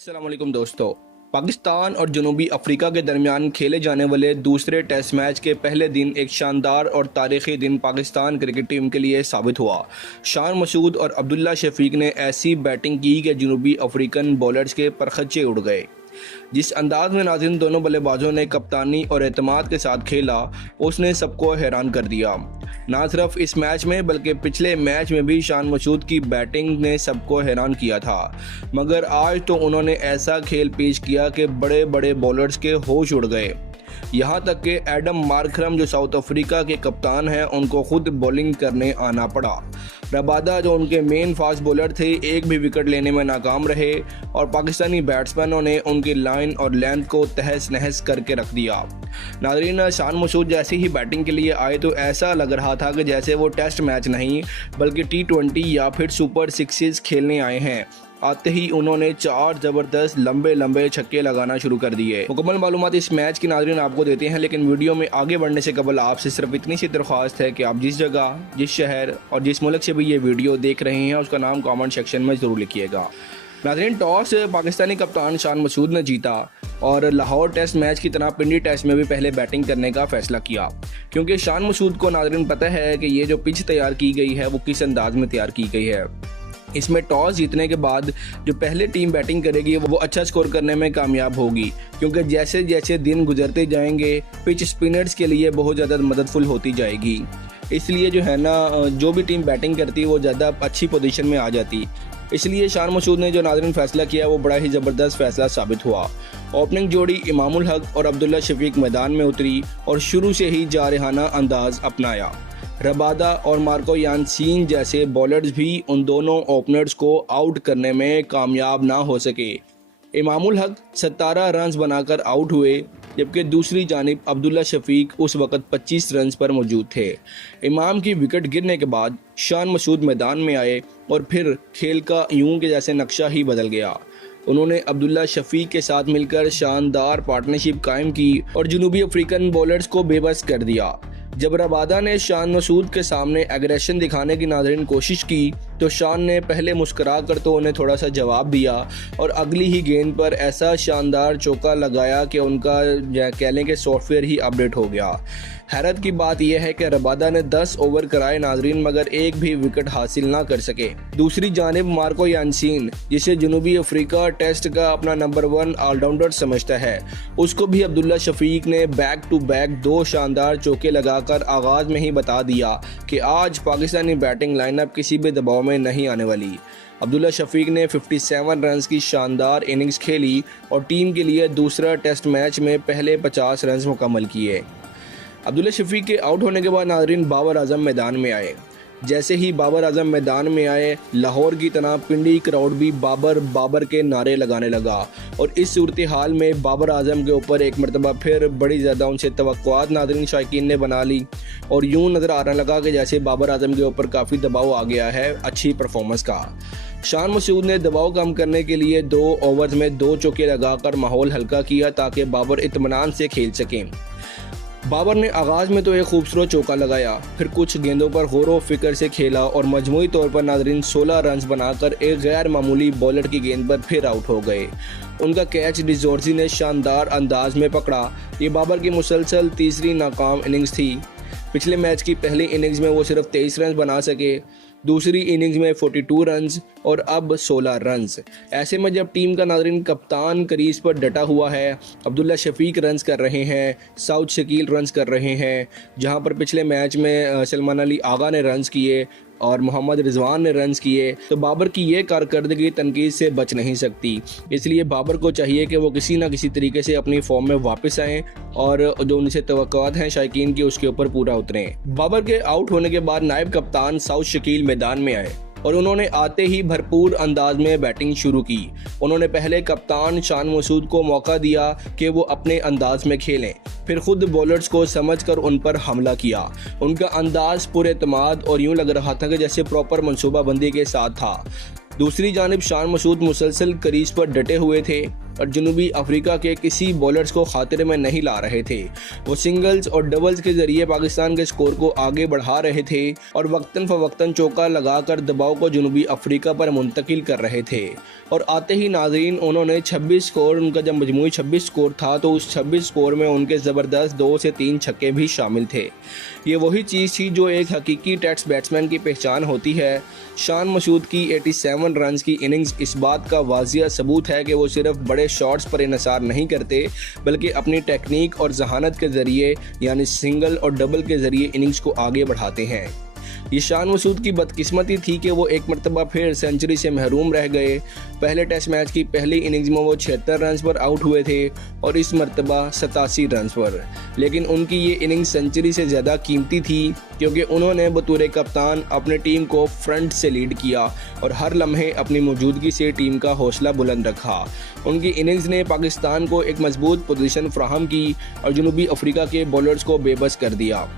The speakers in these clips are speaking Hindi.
अस्सलाम वालेकुम दोस्तों। पाकिस्तान और जनूबी अफ्रीका के दरमियान खेले जाने वाले दूसरे टेस्ट मैच के पहले दिन एक शानदार और तारीखी दिन पाकिस्तान क्रिकेट टीम के लिए साबित हुआ। शान मसूद और अब्दुल्ला शफीक ने ऐसी बैटिंग की कि जनूबी अफ्रीकन बॉलर्स के परखच्चे उड़ गए। जिस अंदाज में नाज़रीन दोनों बल्लेबाजों ने कप्तानी और एतमाद के साथ खेला, उसने सबको हैरान कर दिया। ना सिर्फ इस मैच में बल्कि पिछले मैच में भी शान मसूद की बैटिंग ने सबको हैरान किया था। मगर आज तो उन्होंने ऐसा खेल पेश किया कि बड़े बड़े बॉलर्स के होश उड़ गए। यहाँ तक कि एडम मार्करम जो साउथ अफ्रीका के कप्तान हैं, उनको खुद बॉलिंग करने आना पड़ा। रबादा जो उनके मेन फास्ट बॉलर थे, एक भी विकेट लेने में नाकाम रहे और पाकिस्तानी बैट्समैनों ने उनकी लाइन और लेंथ को तहस नहस करके रख दिया। नाज़रीन, शान मसूद जैसे ही बैटिंग के लिए आए तो ऐसा लग रहा था कि जैसे वो टेस्ट मैच नहीं बल्कि T20 या फिर सुपर सिक्सेस खेलने आए हैं। आते ही उन्होंने 4 ज़बरदस्त लंबे छक्के लगाना शुरू कर दिए। मुकम्मल मालूमात इस मैच की नाज़रीन आपको देते हैं, लेकिन वीडियो में आगे बढ़ने से कबल आपसे सिर्फ इतनी सी दरख्वास्त है कि आप जिस जगह, जिस शहर और जिस मुल्क से भी ये वीडियो देख रहे हैं उसका नाम कमेंट सेक्शन में ज़रूर लिखिएगा। नाज़रीन, टॉस पाकिस्तानी कप्तान शान मसूद ने जीता और लाहौर टेस्ट मैच की तरह पिंडी टेस्ट में भी पहले बैटिंग करने का फैसला किया, क्योंकि शान मसूद को नाज़रीन पता है कि ये जो पिच तैयार की गई है वो किस अंदाज में तैयार की गई है। इसमें टॉस जीतने के बाद जो पहले टीम बैटिंग करेगी वो अच्छा स्कोर करने में कामयाब होगी, क्योंकि जैसे जैसे दिन गुजरते जाएंगे पिच स्पिनर्स के लिए बहुत ज़्यादा मददफुल होती जाएगी। इसलिए जो है ना, जो भी टीम बैटिंग करती है वो ज़्यादा अच्छी पोजीशन में आ जाती। इसलिए शान मसूद ने जो नाज़रीन फैसला किया वो बड़ा ही ज़बरदस्त फैसला साबित हुआ। ओपनिंग जोड़ी इमामुल हक और अब्दुल्ला शफीक मैदान में उतरी और शुरू से ही जारहाना अंदाज अपनाया। रबादा और मार्को यानसीन जैसे बॉलर्स भी उन दोनों ओपनर्स को आउट करने में कामयाब ना हो सके। इमामुल हक 17 रन्स बनाकर आउट हुए, जबकि दूसरी जानिब अब्दुल्ला शफीक उस वक़्त 25 रन्स पर मौजूद थे। इमाम की विकेट गिरने के बाद शान मसूद मैदान में आए और फिर खेल का यूं के जैसे नक्शा ही बदल गया। उन्होंने अब्दुल्ला शफीक के साथ मिलकर शानदार पार्टनरशिप कायम की और जनूबी अफ्रीकन बॉलर्स को बेबस कर दिया। जब रबादा ने शान मसूद के सामने एग्रेशन दिखाने की नाज़रीन कोशिश की तो शान ने पहले मुस्कुरा कर तो उन्हें थोड़ा सा जवाब दिया और अगली ही गेंद पर ऐसा शानदार चौका लगाया कि उनका कह लें कि सॉफ्टवेयर ही अपडेट हो गया। हैरत की बात यह है कि रबादा ने 10 ओवर कराए नाज़रीन, मगर एक भी विकेट हासिल ना कर सके। दूसरी जानिब मार्को यानसीन, जिसे जनूबी अफ्रीका टेस्ट का अपना नंबर 1 ऑलराउंडर समझता है, उसको भी अब्दुल्ला शफीक ने बैक टू बैक 2 शानदार चौके लगाकर आगाज में ही बता दिया कि आज पाकिस्तानी बैटिंग लाइनअप किसी भी दबाव में नहीं आने वाली। अब्दुल्ला शफीक ने 57 रन्स की शानदार इनिंग्स खेली और टीम के लिए दूसरा टेस्ट मैच में पहले 50 रन्स मुकम्मल किए। अब्दुल्ला शफीक के आउट होने के बाद नाज़रीन बाबर आजम मैदान में आए। जैसे ही बाबर आजम मैदान में आए, लाहौर की तरह पिंडी क्राउड भी बाबर के नारे लगाने लगा और इस सूरत हाल में बाबर आजम के ऊपर एक मरतबा फिर बड़ी ज़्यादा उनसे तवक्कुआत नाज़रीन शायकीन ने बना ली और यूँ नज़र आने लगा कि जैसे बाबर आजम के ऊपर काफ़ी दबाव आ गया है अच्छी परफॉर्मेंस का। शान मसूद ने दबाव कम करने के लिए 2 ओवर्स में 2 चौके लगाकर माहौल हल्का किया ताकि बाबर इत्मीनान से खेल सकें। बाबर ने आगाज़ में तो एक खूबसूरत चौका लगाया, फिर कुछ गेंदों पर गौर व फिक्र से खेला और मजमूई तौर पर नाज़रीन 16 रन्स बनाकर एक गैर मामूली बॉलर की गेंद पर फिर आउट हो गए। उनका कैच डिजोर्जी ने शानदार अंदाज में पकड़ा। ये बाबर की मुसलसल तीसरी नाकाम इनिंग्स थी। पिछले मैच की पहली इनिंग्स में वो सिर्फ 23 रन्स बना सके, दूसरी इनिंग्स में 42 रन्स और अब 16 रन्स। ऐसे में जब टीम का नाज़रीन कप्तान क्रीज पर डटा हुआ है, अब्दुल्ला शफीक रन्स कर रहे हैं, साउथ शकील रन्स कर रहे हैं, जहां पर पिछले मैच में सलमान अली आगा ने रन्स किए और मोहम्मद रिजवान ने रन्स किए, तो बाबर की ये कारकर्दगी तनकीद से बच नहीं सकती। इसलिए बाबर को चाहिए कि वो किसी ना किसी तरीके से अपनी फॉर्म में वापस आएँ और जो उनसे तवक्कुआत हैं शायकीन की उसके ऊपर पूरा उतरें। बाबर के आउट होने के बाद नायब कप्तान साउथ शकील मैदान में आए और उन्होंने आते ही भरपूर अंदाज में बैटिंग शुरू की। उन्होंने पहले कप्तान शान मसूद को मौका दिया कि वो अपने अंदाज में खेलें, फिर खुद बॉलर्स को समझकर उन पर हमला किया। उनका अंदाज पुरएतमाद और यूं लग रहा था कि जैसे प्रॉपर मनसूबाबंदी के साथ था। दूसरी जानिब शान मसूद मुसलसल क्रीज पर डटे हुए थे और जनूबी अफ्रीका के किसी बॉलर्स को खातिर में नहीं ला रहे थे। वो सिंगल्स और डबल्स के जरिए पाकिस्तान के स्कोर को आगे बढ़ा रहे थे और वक्तन फवक्तन चौका लगाकर दबाव को जनूबी अफ्रीका पर मुंतकिल कर रहे थे। और आते ही नाजरीन उन्होंने 26 स्कोर, उनका जब मजमूई 26 स्कोर था तो उस 26 स्कोर में उनके ज़बरदस्त 2 से 3 छक्के भी शामिल थे। ये वही चीज़ थी जो एक हकीकी टेस्ट बैट्समैन की पहचान होती है। शान मसूद की 87 रन्स की इनिंग्स इस बात का वाजिया सबूत है कि वो सिर्फ बड़े शॉट्स पर इन्हिसार नहीं करते बल्कि अपनी टेक्निक और जहानत के ज़रिए यानी सिंगल और डबल के ज़रिए इनिंग्स को आगे बढ़ाते हैं। ये शान मसूद की बदकिस्मती थी कि वो एक मरतबा फिर सेंचुरी से महरूम रह गए। पहले टेस्ट मैच की पहली इनिंग्स में वो 76 रन्स पर आउट हुए थे और इस मरतबा 87 रन्स पर। लेकिन उनकी ये इनिंग्स सेंचुरी से ज़्यादा कीमती थी क्योंकि उन्होंने बतौर कप्तान अपने टीम को फ्रंट से लीड किया और हर लम्हे अपनी मौजूदगी से टीम का हौसला बुलंद रखा। उनकी इनिंग्स ने पाकिस्तान को एक मजबूत पोजीशन फ्राहम की और जनूबी अफ्रीका के बॉलर्स को बेबस कर दिया।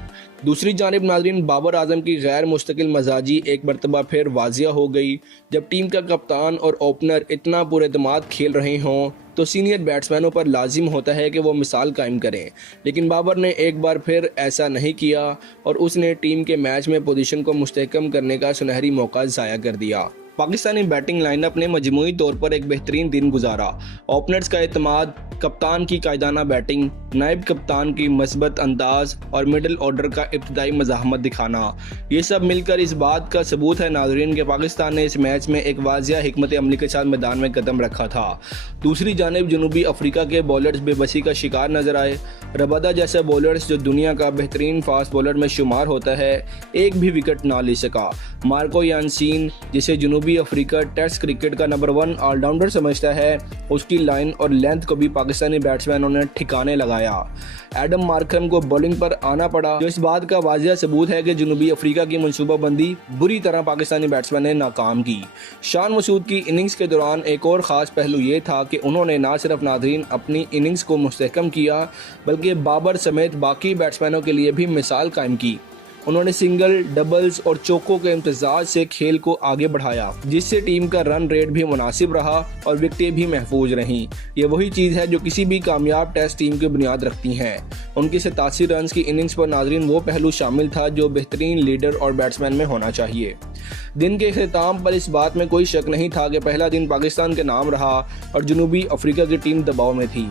दूसरी जानिब नाज़रीन बाबर आजम की गैर मुस्तकिल मजाजी एक मरतबा फिर वाजिया हो गई। जब टीम का कप्तान और ओपनर इतना पुरएतमाद खेल रहे हों तो सीनियर बैट्समैनों पर लाजिम होता है कि वो मिसाल कायम करें, लेकिन बाबर ने एक बार फिर ऐसा नहीं किया और उसने टीम के मैच में पोजीशन को मुस्तहकम करने का सुनहरी मौका ज़ाया कर दिया। पाकिस्तानी बैटिंग लाइनअप ने मजमूई तौर पर एक बेहतरीन दिन गुजारा। ओपनर्स का एतमाद, कप्तान की कायदाना बैटिंग, नायब कप्तान की मस्बत अंदाज और मिडल ऑर्डर का इब्तदाई मज़ाहमत दिखाना, ये सब मिलकर इस बात का सबूत है नाजरीन कि पाकिस्तान ने इस मैच में एक वाजिया हिकमत अमली के साथ मैदान में कदम रखा था। दूसरी जानिब जनूबी अफ्रीका के बॉलर्स बेबसी का शिकार नजर आए। रबादा जैसा बॉलर्स जो दुनिया का बेहतरीन फास्ट बॉलर में शुमार होता है, एक भी विकेट ना ले सका। मार्को यानसीन, जिसे जनूबी अफ्रीका टेस्ट क्रिकेट का नंबर 1 ऑलराउंडर समझता है, उसकी लाइन और लेंथ को भी पाकिस्तानी बैट्समैनों ने ठिकाने लगाया। एडम मार्करम को बॉलिंग पर आना पड़ा, जो इस बात का वाजिया सबूत है कि जनूबी अफ्रीका की मनसूबाबंदी बुरी तरह पाकिस्तानी बैट्समैन ने नाकाम की। शान मसूद की इनिंग्स के दौरान एक और ख़ास पहलू ये था कि उन्होंने ना सिर्फ नाजरीन अपनी इनिंग्स को मुस्तहकम किया बल्कि बाबर समेत बाकी बैट्समैनों के लिए भी मिसाल कायम की। उन्होंने सिंगल, डबल्स और चौकों के इम्तजाज से खेल को आगे बढ़ाया, जिससे टीम का रन रेट भी मुनासिब रहा और विकेटें भी महफूज रहीं। ये वही चीज़ है जो किसी भी कामयाब टेस्ट टीम की बुनियाद रखती हैं। उनकी 87 रन की इनिंग्स पर नाजरीन वो पहलू शामिल था जो बेहतरीन लीडर और बैट्समैन में होना चाहिए। दिन के अख्ताम पर इस बात में कोई शक नहीं था कि पहला दिन पाकिस्तान के नाम रहा और जनूबी अफ्रीका की टीम दबाव में थी।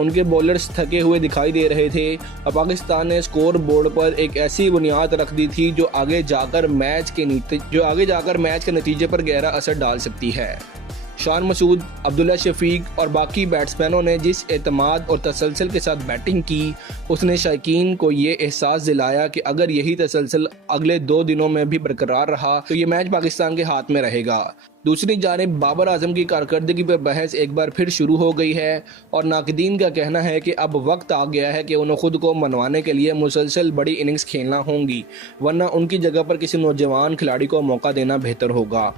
उनके बॉलर्स थके हुए दिखाई दे रहे थे और पाकिस्तान ने स्कोर बोर्ड पर एक ऐसी बुनियाद रख दी थी जो आगे जाकर मैच के नतीजे पर गहरा असर डाल सकती है। शान मसूद, अब्दुल्ला शफीक और बाकी बैट्समैनों ने जिस एतमाद और तसलसल के साथ बैटिंग की, उसने शायकीन को ये एहसास दिलाया कि अगर यही तसलसल अगले 2 दिनों में भी बरकरार रहा तो ये मैच पाकिस्तान के हाथ में रहेगा। दूसरी जानिब बाबर आजम की कारकर्दगी पर बहस एक बार फिर शुरू हो गई है और नाकदीन का कहना है कि अब वक्त आ गया है कि उन्हें खुद को मनवाने के लिए मुसलसल बड़ी इनिंग्स खेलना होंगी, वरना उनकी जगह पर किसी नौजवान खिलाड़ी को मौका देना बेहतर होगा।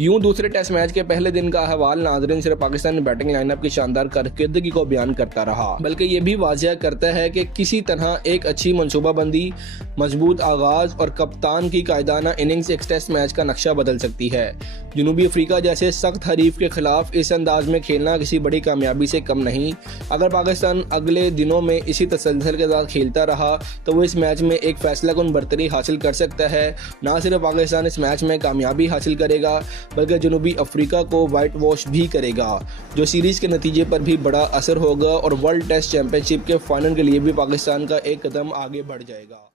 यूं दूसरे टेस्ट मैच के पहले दिन का हवाल नाजरीन सिर्फ पाकिस्तानी बैटिंग लाइनअप की शानदार कारकर्दगी को बयान करता रहा, बल्कि ये भी वाजिया करता है कि किसी तरह एक अच्छी मनसूबाबंदी, मजबूत आगाज और कप्तान की कायदाना इनिंग्स एक टेस्ट मैच का नक्शा बदल सकती है। जनूबी अफ्रीका जैसे सख्त हरीफ के खिलाफ इस अंदाज में खेलना किसी बड़ी कामयाबी से कम नहीं। अगर पाकिस्तान अगले दिनों में इसी तसलसल के साथ खेलता रहा तो वो इस मैच में एक फैसलाकुन बरतरी हासिल कर सकता है। ना सिर्फ पाकिस्तान इस मैच में कामयाबी हासिल करेगा बल्कि जनूबी अफ्रीका को वाइट वॉश भी करेगा, जो सीरीज़ के नतीजे पर भी बड़ा असर होगा और वर्ल्ड टेस्ट चैंपियनशिप के फाइनल के लिए भी पाकिस्तान का एक कदम आगे बढ़ जाएगा।